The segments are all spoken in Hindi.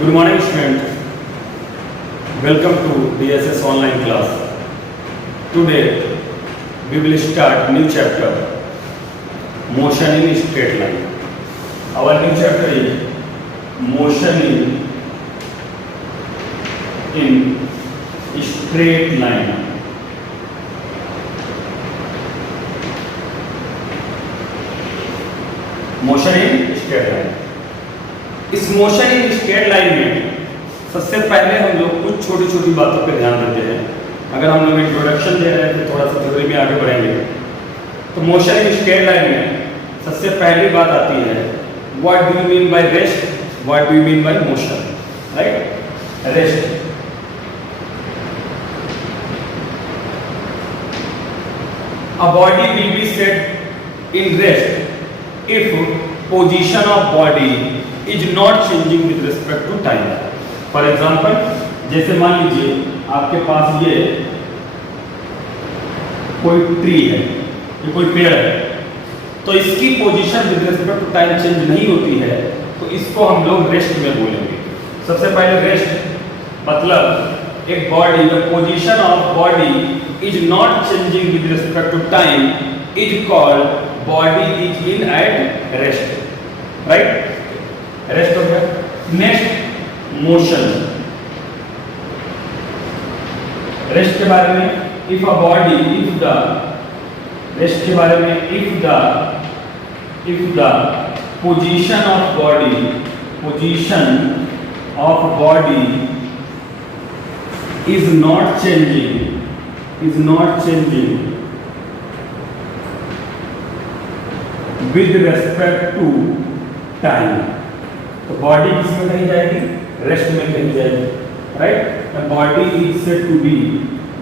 Good morning, student. Welcome to DSS online class. Today we will start new chapter, motion in straight line. Our new chapter is motion in straight line. Motion in straight line. इस मोशन इन स्ट्रेट लाइन में सबसे पहले हम लोग कुछ छोटी छोटी बातों पर ध्यान देते हैं। अगर हम लोग इंट्रोडक्शन दे रहे हैं तो थोड़ा सा थ्योरी में आगे बढ़ेंगे। तो मोशन इन स्ट्रेट लाइन में सबसे पहली बात आती है, what do you mean by rest, what do you mean by motion, right. Rest, a body will be set in rest if position of body is not changing with respect to time. For example, जैसे मान लीजिए आपके पास ये कोई ट्री है, ये कोई पेड़ है, तो इसकी position with respect to time change नहीं होती है, तो इसको हम लोग रेस्ट में बोलेंगे। सबसे पहले रेस्ट मतलब एक body, the position of body is not changing with respect to time is called body is in at rest, right. Rest हो गया। Next motion. रेस्ट के बारे में if a body, if the, rest के बारे में if the position of body, position of body is not changing with respect to time, तो बॉडी किसमें कहीं जाएगी, रेस्ट में कहीं जाएगी, right. Body is said to be,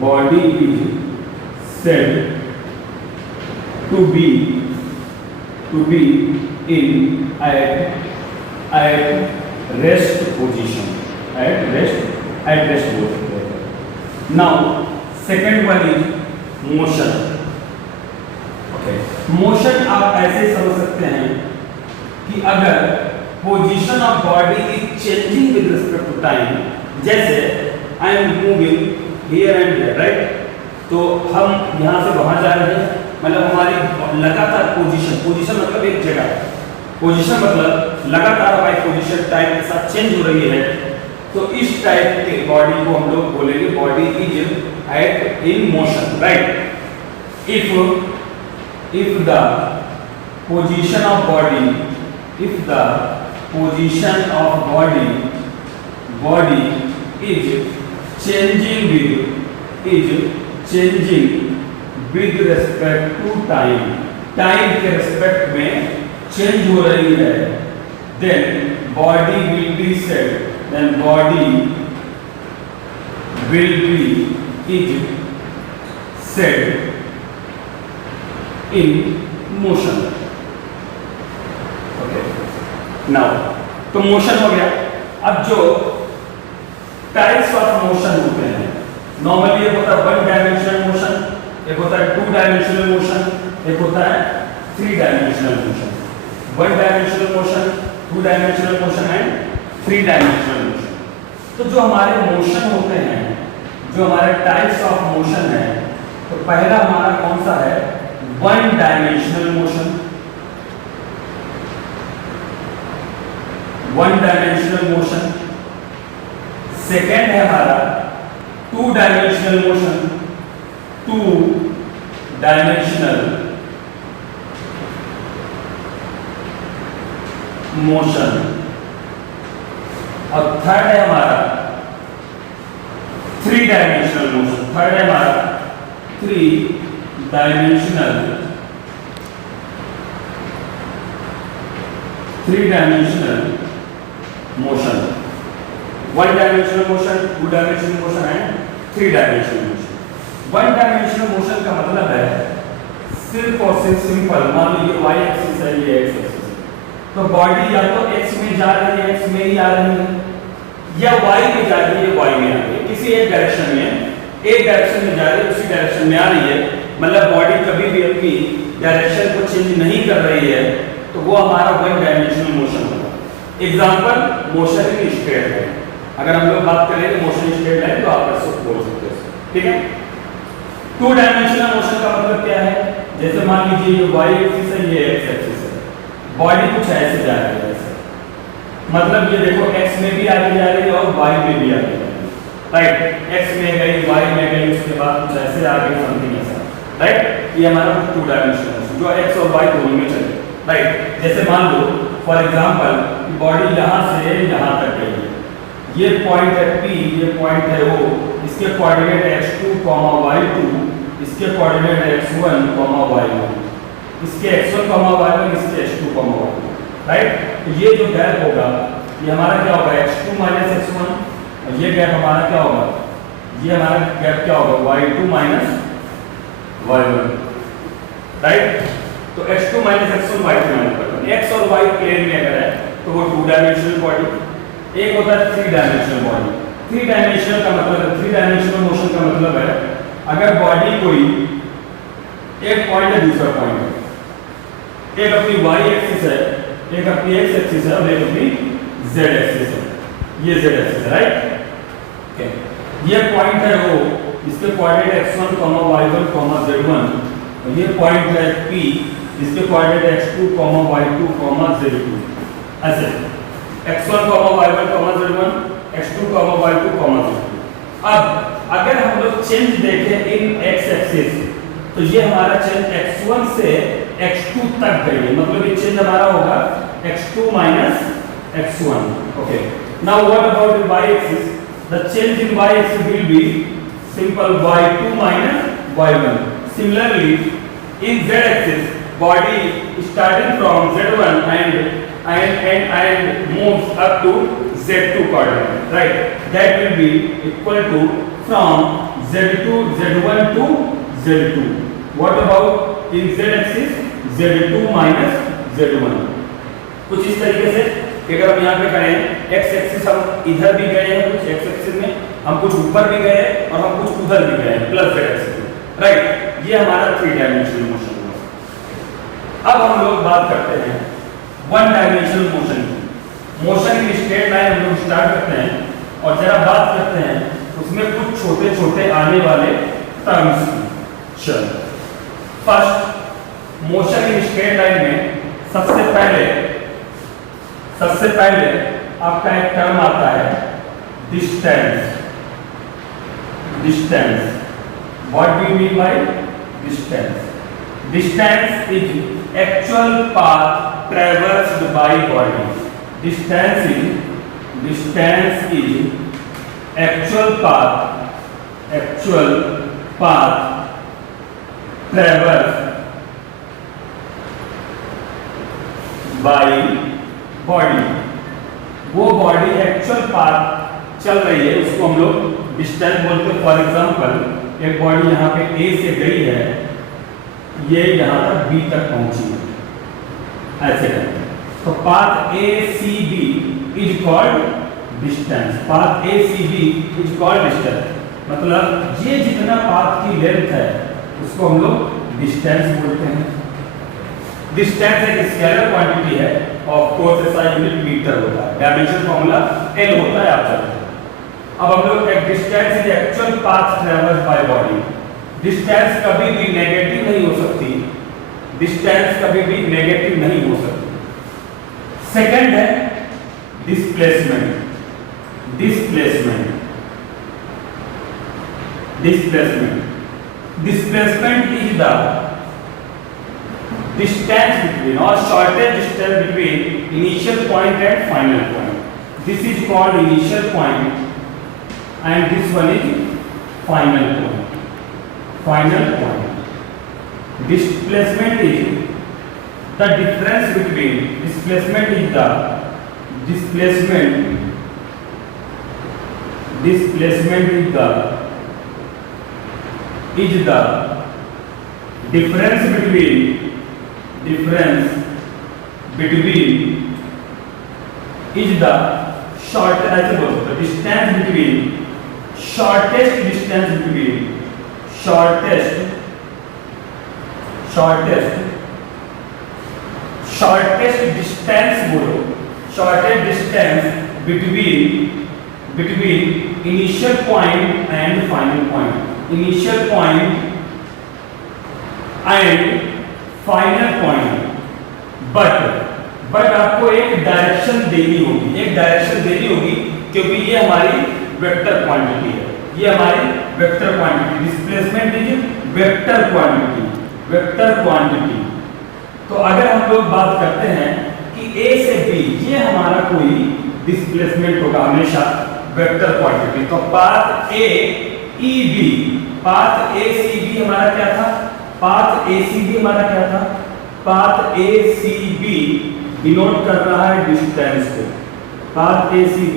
body is said to be in at rest position, at rest position. Now second one is motion. Motion आप ऐसे समझ सकते हैं कि अगर position of body is changing with respect to time, जैसे I am moving here and there, right. तो हम यहाँ से वहाँ जा रहे हैं, मतलब हमारी लगातार पोजीशन मतलब एक जगह, पोजीशन मतलब लगातार हमारी पोजीशन टाइम के साथ चेंज हो रही है, तो इस टाइप के बॉडी को हम लोग बोलेंगे body is at in motion, right. If the position of body is changing with respect to time के respect में change हो रही है, then body will be said in motion, okay. Now तो मोशन हो गया। अब जो टाइप्स ऑफ मोशन होते हैं, नॉर्मली एक होता है वन डायमेंशनल मोशन, एक होता है टू डायमेंशनल मोशन, एक होता है three dimensional motion. One dimensional motion, two dimensional motion and three dimensional motion. तो जो हमारे मोशन होते हैं, जो हमारे टाइप्स ऑफ मोशन है, तो पहला हमारा कौन सा है, one dimensional motion. One dimensional motion. Second है हमारा two dimensional motion, two dimensional motion. और थर्ड है हमारा थ्री डायमेंशनल मोशन। थर्ड है हमारा three dimensional motion. One dimensional motion, two dimensional motion and three dimensional motion. One dimensional motion का मतलब है सिर्फ और सिर्फ सिंपल, मान लीजिए वाई एक्सिस है, ये एक्स एक्सिस, तो बॉडी या तो एक्स में जा रही है, एक्स में ही आ रही है, या वाई में जा रही है, वाई में आ रही है, किसी एक डायरेक्शन में जा रही है, उसी डायरेक्शन में आ रही है, मतलब बॉडी कभी भी अपनी डायरेक्शन को चेंज नहीं कर रही है, तो वो हमारा वन डायमेंशनल मोशन होगा। Example motion in straight line, अगर हम लोग बात करें मोशन स्ट्रेट लाइन तो आप ऐसे बोल सकते हो, ठीक है। टू डायमेंशनल मोशन का मतलब क्या है, जैसे मान लीजिए ये y एक्सिस है, ये x एक्सिस है, बॉडी कुछ ऐसे जा रही है, ऐसे मतलब ये देखो x में भी आगे जा रही है और y में भी आगे जा रही है, राइट। x में गई, y में गई, उसके बाद कुछ ऐसे आगे समथिंग ऐसा, राइट। ये हमारा टू डायमेंशनल मोशन जो x और y दोनों में चले, राइट। जैसे मान लो फॉर एग्जांपल बॉडी यहां से यहां तक गई है, ये पॉइंट है P, ये पॉइंट है O, इसके कोऑर्डिनेट x2, y2, इसके कोऑर्डिनेट x1, y1, इसके x1, y1, इसके x2, y1, राइट। तो ये जो गैप होगा ये हमारा क्या होगा, x2 - x1, और ये गैप हमारा क्या होगा, ये हमारा गैप क्या होगा, y2 - y1, राइट। तो x2 - x1, y2 - y1, x और y प्लेन में अगर है तो वो टू डायमेंशनल बॉडी, एक होता है three dimensional body. Three dimensional का मतलब है, थ्री डायमेंशनल मोशन का मतलब है अगर बॉडी कोई एक पॉइंट है, दूसरा पॉइंट है, एक अपनी y एक्सिस है, एक अपनी x एक्सिस है और एक अपनी z एक्सिस है, ये z एक्सिस है, राइट। ओके, ये पॉइंट है वो, इसके कोऑर्डिनेट x1, y1, z1, और ये पॉइंट है P, इसके कोऑर्डिनेट x2, y2, z2, ऐसे x1, y1, z1, x2, y2, z2। अब अगर हम लोग चेंज देखें इन x एक्सिस तो ये हमारा चेंज x1 से x2 तक गई है, मतलब ये चेंज हमारा होगा x2 - x1। Okay, now what about the y axis, the change in y axis will be simple y2 - y1। Similarly in z axis body starting from z1 and moves up to z2 coordinate, right, that will be equal to from z1 to z2. What about in z axis, z2 minus z1, कुछ इस तरीके से। अगर हम यहाँ पे करें x एक्सिस, हम इधर भी गए हैं कुछ x एक्सिस में, हम कुछ ऊपर भी गए और हम कुछ उधर भी गए हैं प्लस z एक्सिस में, राइट। ये हमारा थ्री डायमेंशनल मोशन हुआ। अब हम लोग बात करते हैं वन डायमेंशनल मोशन की। मोशन की स्ट्रेट लाइन हम लोग स्टार्ट करते हैं और जरा बात करते हैं उसमें कुछ छोटे छोटे आने वाले टर्म्स की। चलो, first motion in straight line में सबसे पहले आपका एक टर्म आता है distance. What do you mean by distance? Distance is actual path traversed by body. Distance is actual path traversed by body. वो बॉडी एक्चुअल पाथ चल रही है उसको हम लोग डिस्टेंस बोलते हैं। फॉर एग्जांपल एक बॉडी यहाँ पे A से गई है, ये यहाँ तक B तक पहुंची है, ऐसे करते हैं। तो path ACB is called distance. Path ACB is called distance, मतलब ये जितना पाथ की लेंथ है उसको हम लोग डिस्टेंस बोलते हैं। डिस्टेंस एक स्केलर क्वांटिटी है, ऑफ कोर्स इसका यूनिट मीटर होता है, डायमेंशन फॉर्मूला L होता है, आप जानते हैं। अब हम लोग एक distance is actual path traverse by body. Distance कभी भी नेगेटिव नहीं हो सकती, डिस्टेंस कभी भी नेगेटिव नहीं हो सकती। सेकंड है displacement. Displacement is the distance between or shortest distance between initial point and final point. This is called initial point and this one is final point. Displacement is the difference between displacement is the difference between is the shortest distance बोलो, shortest distance between initial point and final point. Initial point and final point. But आपको एक डायरेक्शन देनी होगी, क्योंकि ये हमारी वेक्टर क्वांटिटी है, ये हमारी vector quantity, displacement is vector quantity. तो अगर हम लोग बात करते हैं कि A से B ये हमारा कोई डिस्प्लेसमेंट होगा हमेशा वेक्टर क्वांटिटी, तो पाथ A C B हमारा क्या था? Path A C B denote कर रहा है डिस्टेंस को, path A C B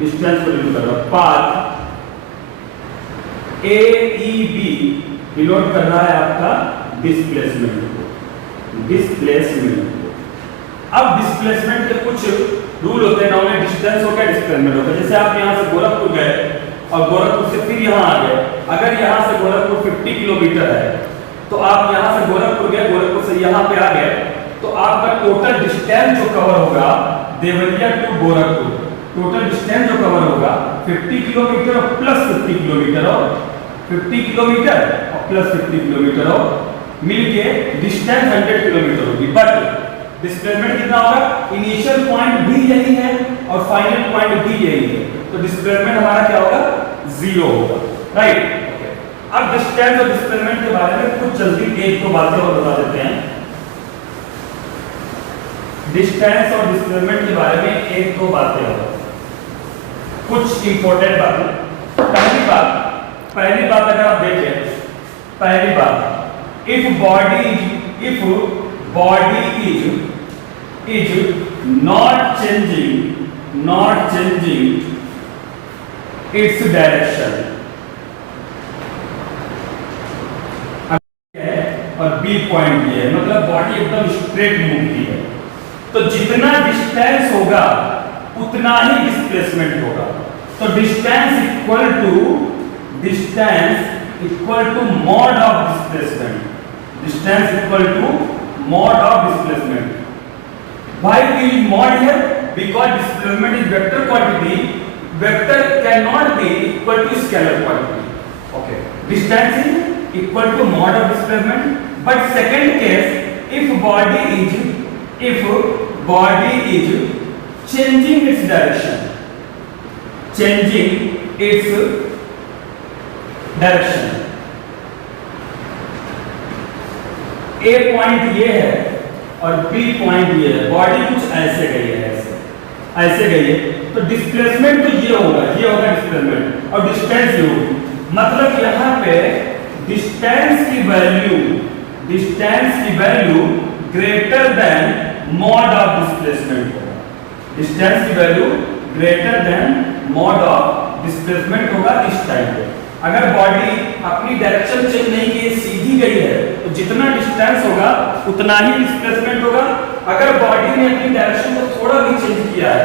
distance को डिनोट कर रहा है, path A E B denote कर रहा है आपका डिस्प्लेसमेंट को। अब डिस्प्लेसमेंट के कुछ रूल होते हैं, नॉर्मल डिस्टेंस हो गया, डिस्प्लेसमेंट हो गया। जैसे आप यहाँ से गोरखपुर गए और गोरखपुर से फिर यहाँ आ गए, अगर यहाँ से गोरखपुर 50 किलोमीटर है, तो आप यहाँ से गोरखपुर गए, गोरखपुर से यहाँ पे आ गए, तो आपका टोटल डिस्टेंस जो कवर होगा Deoria to Gorakhpur, total distance जो कवर होगा 50 किलोमीटर और प्लस 50 किलोमीटर और 50 किलोमीटर और प्लस 50 किलोमीटर और मिलके डिस्टेंस 100 किलोमीटर होगी। बट डिस्प्लेसमेंट कितना होगा? इनिशियल पॉइंट भी यही है और फाइनल पॉइंट भी यही है, तो डिस्प्लेसमेंट हमारा क्या होगा? 0 होगा, राइट। अब डिस्टेंस और डिस्प्लेसमेंट के बारे में कुछ जल्दी एक दो बातें और बता देते हैं। डिस्टेंस और डिस्प्लेसमेंट के बारे में एक दो बातें और, कुछ इंपॉर्टेंट बातें। पहली बात अगर आप देखें, पहली बात, if body is not changing its direction, और बी पॉइंट ये है, मतलब बॉडी एकदम स्ट्रेट मूव की है, तो जितना डिस्टेंस होगा उतना ही डिस्प्लेसमेंट होगा। तो distance equal to mod of displacement, distance equal to mod of displacement. Why we use mod here? Because displacement is vector quantity. Vector cannot be equal to scalar quantity. Okay. Distance is equal to mod of displacement. But second case, if body is changing its direction, A point ये है और B पॉइंट ये है, बॉडी कुछ ऐसे गई है, ऐसे गई है, तो डिस्प्लेसमेंट तो ये होगा डिस्प्लेसमेंट, और डिस्टेंस ये होगी। मतलब यहाँ पे डिस्टेंस की value greater than mod of displacement होगा, डिस्टेंस की value greater than mod of displacement होगा इस टाइम पे। अगर बॉडी अपनी डायरेक्शन चेंज नहीं की, सीधी गई है, तो जितना डिस्टेंस होगा उतना ही डिस्प्लेसमेंट होगा। अगर बॉडी ने अपनी डायरेक्शन को थोड़ा भी चेंज किया है,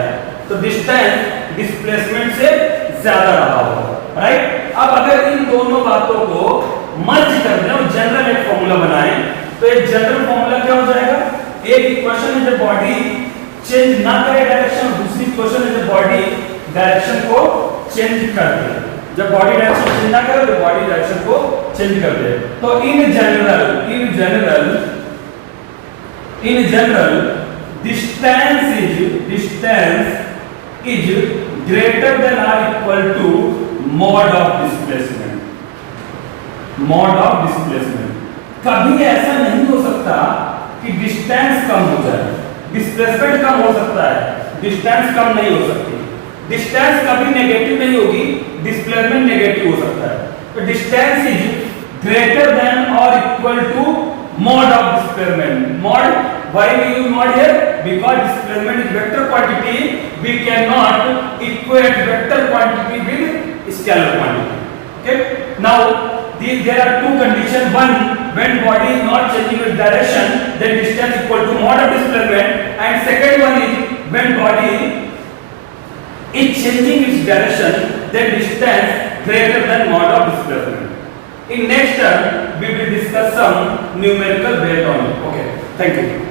तो डिस्टेंस डिस्प्लेसमेंट से ज्यादा रहा होगा, राइट। अब अगर इन दोनों बातों को मर्ज कर दें और जनरल एक फॉर्मूला बनाएं, तो एक जनरल फॉर्मूला क्या हो जाएगा? एक इक्वेशन है जब बॉडी चेंज ना करे डायरेक्शन, दूसरी इक्वेशन है जब बॉडी डायरेक्शन को चेंज कर दे। जब बॉडी डायरेक्शन चेंज ना करे तो बॉडी डायरेक्शन को चेंज कर दे। तो in general distance is greater than और equal to mod of displacement. कभी ऐसा नहीं हो सकता कि डिस्टेंस कम हो जाए, डिस्प्लेसमेंट कम हो सकता है, डिस्टेंस कम नहीं हो सकती। डिस्टेंस कभी नेगेटिव नहीं होगी, डिस्प्लेसमेंट नेगेटिव हो सकता है। तो डिस्टेंस इज ग्रेटर देन और equal to mod of displacement. Mod, why we use mod here? Because displacement is vector quantity, we can not equate vector quantity with scalar quantity. Okay, now there are two conditions. One, when body is not changing its direction, then distance equal to mod of displacement, and second one is when body is changing its direction, then distance greater than mod of displacement. In next term we will discuss some numerical based on it. Okay, thank you.